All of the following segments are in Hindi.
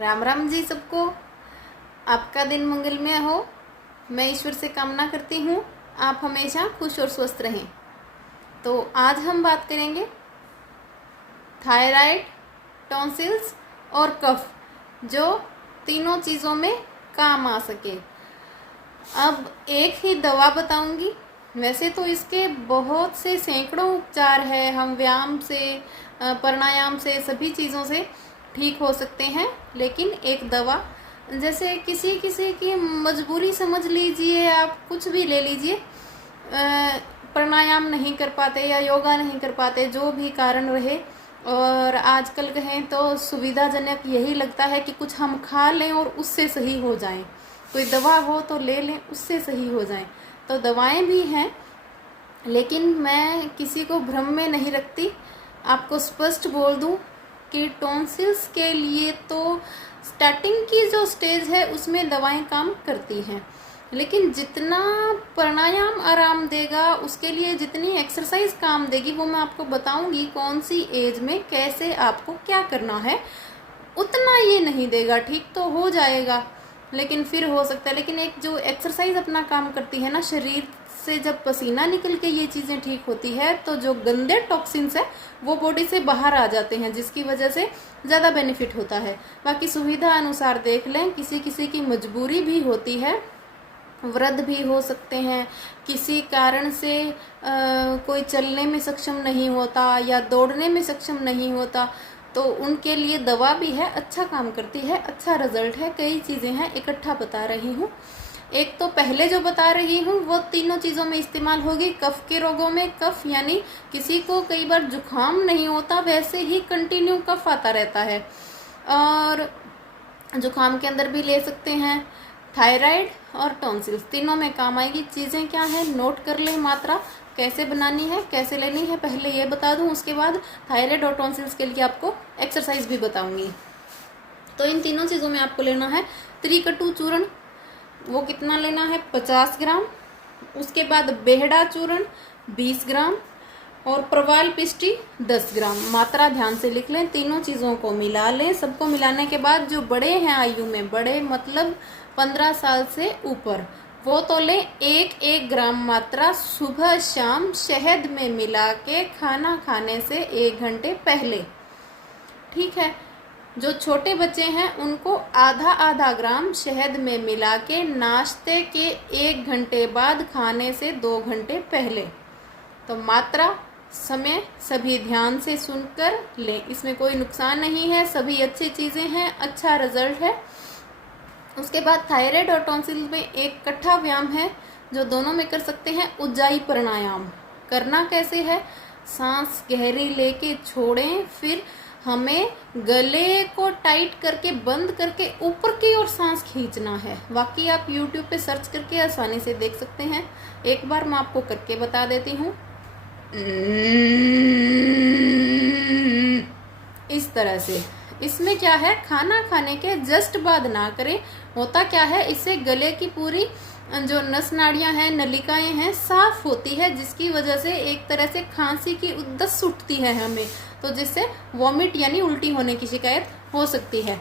राम राम जी सबको। आपका दिन मंगलमय हो। मैं ईश्वर से कामना करती हूँ आप हमेशा खुश और स्वस्थ रहें। तो आज हम बात करेंगे थायराइड, टॉन्सिल्स और कफ, जो तीनों चीज़ों में काम आ सके। अब एक ही दवा बताऊंगी। वैसे तो इसके बहुत से सैकड़ों उपचार है। हम व्यायाम से, प्राणायाम से, सभी चीज़ों से ठीक हो सकते हैं। लेकिन एक दवा, जैसे किसी किसी की मजबूरी समझ लीजिए, आप कुछ भी ले लीजिए, प्राणायाम नहीं कर पाते या योगा नहीं कर पाते, जो भी कारण रहे, और आजकल कहें तो सुविधाजनक यही लगता है कि कुछ हम खा लें और उससे सही हो जाएं। कोई दवा हो तो ले लें, उससे सही हो जाएं। तो दवाएं भी हैं, लेकिन मैं किसी को भ्रम में नहीं रखती। आपको स्पष्ट बोल दूं कि टॉन्सिल्स के लिए तो स्टार्टिंग की जो स्टेज है उसमें दवाएं काम करती हैं, लेकिन जितना प्राणायाम आराम देगा, उसके लिए जितनी एक्सरसाइज काम देगी, वो मैं आपको बताऊंगी कौन सी एज में कैसे आपको क्या करना है। उतना ये नहीं देगा, ठीक तो हो जाएगा लेकिन फिर हो सकता है। लेकिन एक जो एक्सरसाइज अपना काम करती है ना, शरीर से जब पसीना निकल के ये चीज़ें ठीक होती है, तो जो गंदे टॉक्सिन्स है वो बॉडी से बाहर आ जाते हैं, जिसकी वजह से ज़्यादा बेनिफिट होता है। बाकी सुविधा अनुसार देख लें। किसी किसी की मजबूरी भी होती है, वृद्ध भी हो सकते हैं, किसी कारण से कोई चलने में सक्षम नहीं होता या दौड़ने में सक्षम नहीं होता, तो उनके लिए दवा भी है, अच्छा काम करती है, अच्छा रिजल्ट है। कई चीज़ें हैं, इकट्ठा बता रही हूँ। एक तो पहले जो बता रही हूँ वो तीनों चीज़ों में इस्तेमाल होगी। कफ के रोगों में, कफ यानी किसी को कई बार जुकाम नहीं होता, वैसे ही कंटिन्यू कफ आता रहता है, और जुकाम के अंदर भी ले सकते हैं। थायराइड और टॉन्सिल्स तीनों में काम आएगी। चीज़ें क्या है, नोट कर लें। मात्रा कैसे बनानी है, कैसे लेनी है, पहले ये बता दूं, उसके बाद थायराइड और टॉन्सिल्स के लिए आपको एक्सरसाइज भी बताऊंगी। तो इन तीनों चीज़ों में आपको लेना है त्रिकटु चूर्ण। वो कितना लेना है, 50 ग्राम। उसके बाद बेहड़ा चूर्ण 20 ग्राम और प्रवाल पिष्टी 10 ग्राम। मात्रा ध्यान से लिख लें। तीनों चीज़ों को मिला लें। सबको मिलाने के बाद जो बड़े हैं आयु में, बड़े मतलब 15 साल से ऊपर, वो तो लें 1-1 ग्राम मात्रा सुबह शाम शहद में मिला के खाना खाने से 1 घंटे पहले। ठीक है। जो छोटे बच्चे हैं उनको आधा ग्राम शहद में मिला के नाश्ते के 1 घंटे बाद खाने से 2 घंटे पहले। तो मात्रा, समय सभी ध्यान से सुनकर लें, इसमें कोई नुकसान नहीं है, सभी अच्छी चीज़ें हैं, अच्छा रिजल्ट है। उसके बाद थायराइड और टॉन्सिल में एक इकट्ठा व्यायाम है जो दोनों में कर सकते हैं, उज्जाई प्राणायाम। करना कैसे है, सांस गहरी लेके छोड़ें, फिर हमें गले को टाइट करके बंद करके ऊपर की ओर सांस खींचना है। बाकी आप YouTube पे सर्च करके आसानी से देख सकते हैं। एक बार मैं आपको करके बता देती हूँ। इस तरह से। इसमें क्या है, खाना खाने के जस्ट बाद ना करें। होता क्या है, इससे गले की पूरी जो नस नाड़ियां हैं, नलिकाएं हैं, साफ होती है, जिसकी वजह से एक तरह से खांसी की उद्दत उठती है हमें, तो जिससे वॉमिट यानी उल्टी होने की शिकायत हो सकती है।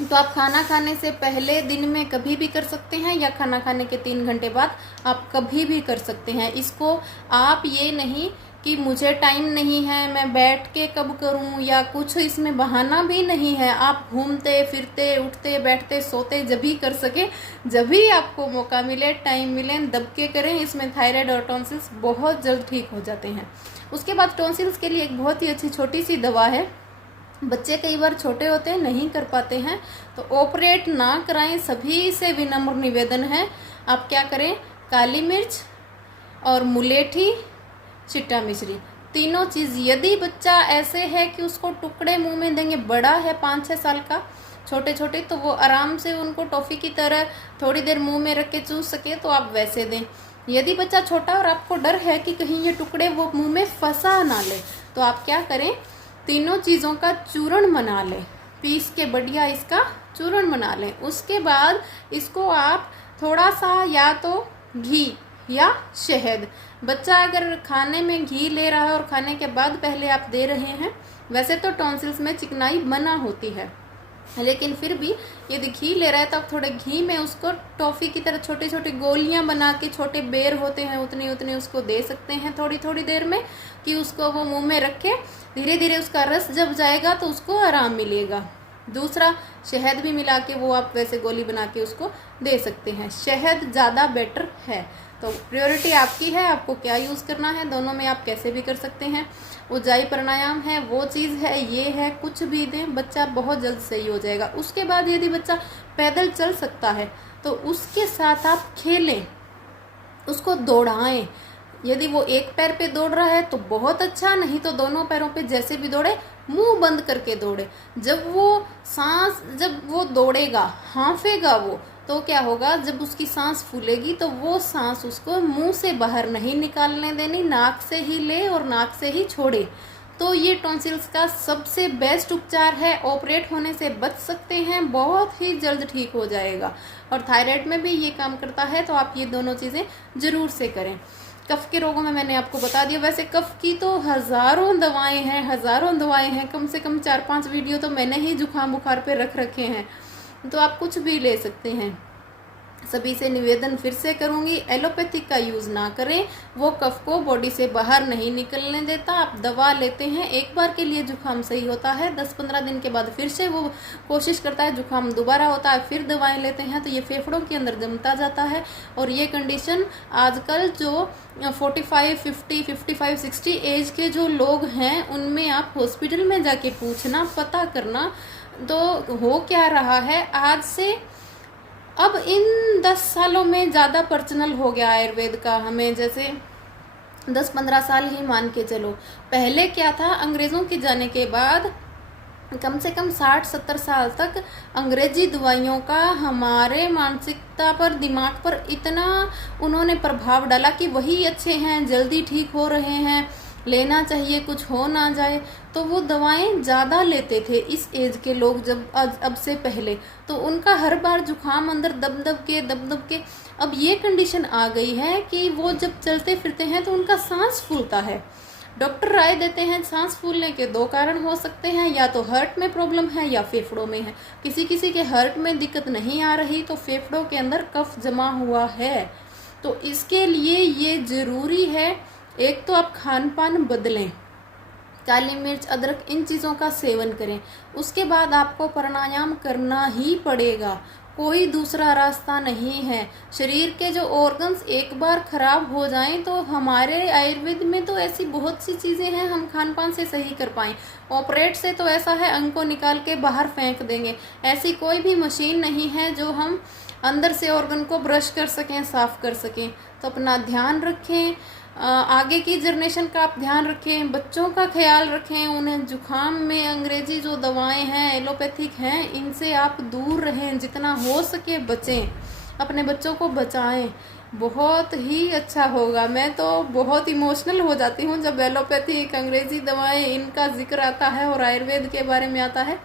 तो आप खाना खाने से पहले दिन में कभी भी कर सकते हैं, या खाना खाने के 3 घंटे बाद आप कभी भी कर सकते हैं। इसको आप ये नहीं कि मुझे टाइम नहीं है, मैं बैठ के कब करूं, या कुछ इसमें बहाना भी नहीं है। आप घूमते फिरते, उठते बैठते सोते जब भी कर सके, जब भी आपको मौका मिले, टाइम मिले, दब के करें। इसमें थायराइड और टॉन्सिल्स बहुत जल्द ठीक हो जाते हैं। उसके बाद टॉन्सिल्स के लिए एक बहुत ही अच्छी छोटी सी दवा है। बच्चे कई बार छोटे होते हैं, नहीं कर पाते हैं, तो ऑपरेट ना कराएं। सभी से विनम्र निवेदन है, आप क्या करें, काली मिर्च और मुलेठी, चिट्टा मिश्री, तीनों चीज़। यदि बच्चा ऐसे है कि उसको टुकड़े मुंह में देंगे, बड़ा है 5-6 साल का, छोटे छोटे, तो वो आराम से उनको टॉफ़ी की तरह थोड़ी देर मुंह में रख के चूस सके, तो आप वैसे दें। यदि बच्चा छोटा और आपको डर है कि कहीं ये टुकड़े वो मुंह में फंसा ना ले, तो आप क्या करें, तीनों चीज़ों का चूर्ण बना लें, पीस के बढ़िया इसका चूर्ण बना लें। उसके बाद इसको आप थोड़ा सा, या तो घी या शहद, बच्चा अगर खाने में घी ले रहा है और खाने के बाद पहले आप दे रहे हैं, वैसे तो टॉन्सिल्स में चिकनाई मना होती है, लेकिन फिर भी यदि घी ले रहा है तो आप थोड़े घी में उसको टॉफ़ी की तरह छोटे छोटे गोलियां बना के, छोटे बेर होते हैं उतनी उतनी उसको दे सकते हैं थोड़ी थोड़ी देर में, कि उसको वो मुंह में रखे, धीरे धीरे उसका रस जब जाएगा तो उसको आराम मिलेगा। दूसरा, शहद भी मिला के वो आप वैसे गोली बना के उसको दे सकते हैं। शहद ज़्यादा बेटर है। तो प्रायोरिटी आपकी है, आपको क्या यूज़ करना है। दोनों में आप कैसे भी कर सकते हैं। ऊंचाई प्राणायाम है, वो चीज़ है, ये है, कुछ भी दें, बच्चा बहुत जल्द सही हो जाएगा। उसके बाद यदि बच्चा पैदल चल सकता है तो उसके साथ आप खेलें, उसको दौड़ाएं। यदि वो एक पैर पे दौड़ रहा है तो बहुत अच्छा, नहीं तो दोनों पैरों पे जैसे भी दौड़े, मुंह बंद करके दौड़े। जब वो दौड़ेगा, हाँफेगा वो, तो क्या होगा, जब उसकी सांस फूलेगी तो वो सांस उसको मुंह से बाहर नहीं निकालने देनी, नाक से ही ले और नाक से ही छोड़े। तो ये टॉन्सिल्स का सबसे बेस्ट उपचार है। ऑपरेट होने से बच सकते हैं, बहुत ही जल्द ठीक हो जाएगा। और थायराइड में भी ये काम करता है, तो आप ये दोनों चीज़ें जरूर से करें। कफ के रोगों में मैंने आपको बता दिया। वैसे कफ की तो हज़ारों दवाएं हैं, कम से कम 4-5 वीडियो तो मैंने ही जुकाम बुखार पे रख रखे हैं, तो आप कुछ भी ले सकते हैं। सभी से निवेदन फिर से करूंगी, एलोपैथिक का यूज़ ना करें, वो कफ को बॉडी से बाहर नहीं निकलने देता। आप दवा लेते हैं, एक बार के लिए जुकाम सही होता है, 10-15 दिन के बाद फिर से वो कोशिश करता है, जुकाम दोबारा होता है, फिर दवाएं लेते हैं तो ये फेफड़ों के अंदर जमता जाता है। और ये कंडीशन आजकल जो 45, 50, 55, 60 एज के जो लोग हैं, उनमें आप हॉस्पिटल में जाके पूछना, पता करना, तो हो क्या रहा है। आज से अब इन 10 सालों में ज़्यादा पर्सनल हो गया आयुर्वेद का, हमें जैसे 10-15 साल ही मान के चलो। पहले क्या था, अंग्रेज़ों के जाने के बाद कम से कम 60-70 साल तक अंग्रेजी दवाइयों का हमारे मानसिकता पर, दिमाग पर इतना उन्होंने प्रभाव डाला कि वही अच्छे हैं, जल्दी ठीक हो रहे हैं, लेना चाहिए, कुछ हो ना जाए, तो वो दवाएं ज़्यादा लेते थे इस एज के लोग। जब अब से पहले तो उनका हर बार जुकाम अंदर दब दब के अब ये कंडीशन आ गई है कि वो जब चलते फिरते हैं तो उनका सांस फूलता है। डॉक्टर राय देते हैं सांस फूलने के 2 कारण हो सकते हैं, या तो हार्ट में प्रॉब्लम है या फेफड़ों में है। किसी किसी के हार्ट में दिक्कत नहीं आ रही तो फेफड़ों के अंदर कफ जमा हुआ है। तो इसके लिए ये ज़रूरी है, एक तो आप खान पान बदलें, काली मिर्च, अदरक, इन चीज़ों का सेवन करें। उसके बाद आपको प्राणायाम करना ही पड़ेगा, कोई दूसरा रास्ता नहीं है। शरीर के जो ऑर्गन्स एक बार खराब हो जाएं तो हमारे आयुर्वेद में तो ऐसी बहुत सी चीज़ें हैं हम खान पान से सही कर पाएँ। ऑपरेट से तो ऐसा है, अंग को निकाल के बाहर फेंक देंगे, ऐसी कोई भी मशीन नहीं है जो हम अंदर से ऑर्गन को ब्रश कर सकें, साफ कर सकें। तो अपना ध्यान रखें, आगे की जनरेशन का आप ध्यान रखें, बच्चों का ख्याल रखें। उन्हें जुकाम में अंग्रेजी जो दवाएं हैं, एलोपैथिक हैं, इनसे आप दूर रहें, जितना हो सके बचें, अपने बच्चों को बचाएं, बहुत ही अच्छा होगा। मैं तो बहुत इमोशनल हो जाती हूँ जब एलोपैथिक, अंग्रेजी दवाएं, इनका जिक्र आता है और आयुर्वेद के बारे में आता है,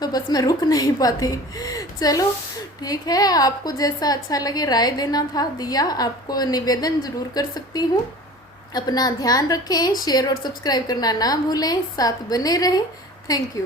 तो बस मैं रुक नहीं पाती। चलो ठीक है, आपको जैसा अच्छा लगे, राय देना था दिया, आपको निवेदन जरूर कर सकती हूँ। अपना ध्यान रखें, शेयर और सब्सक्राइब करना ना भूलें, साथ बने रहें। Thank you.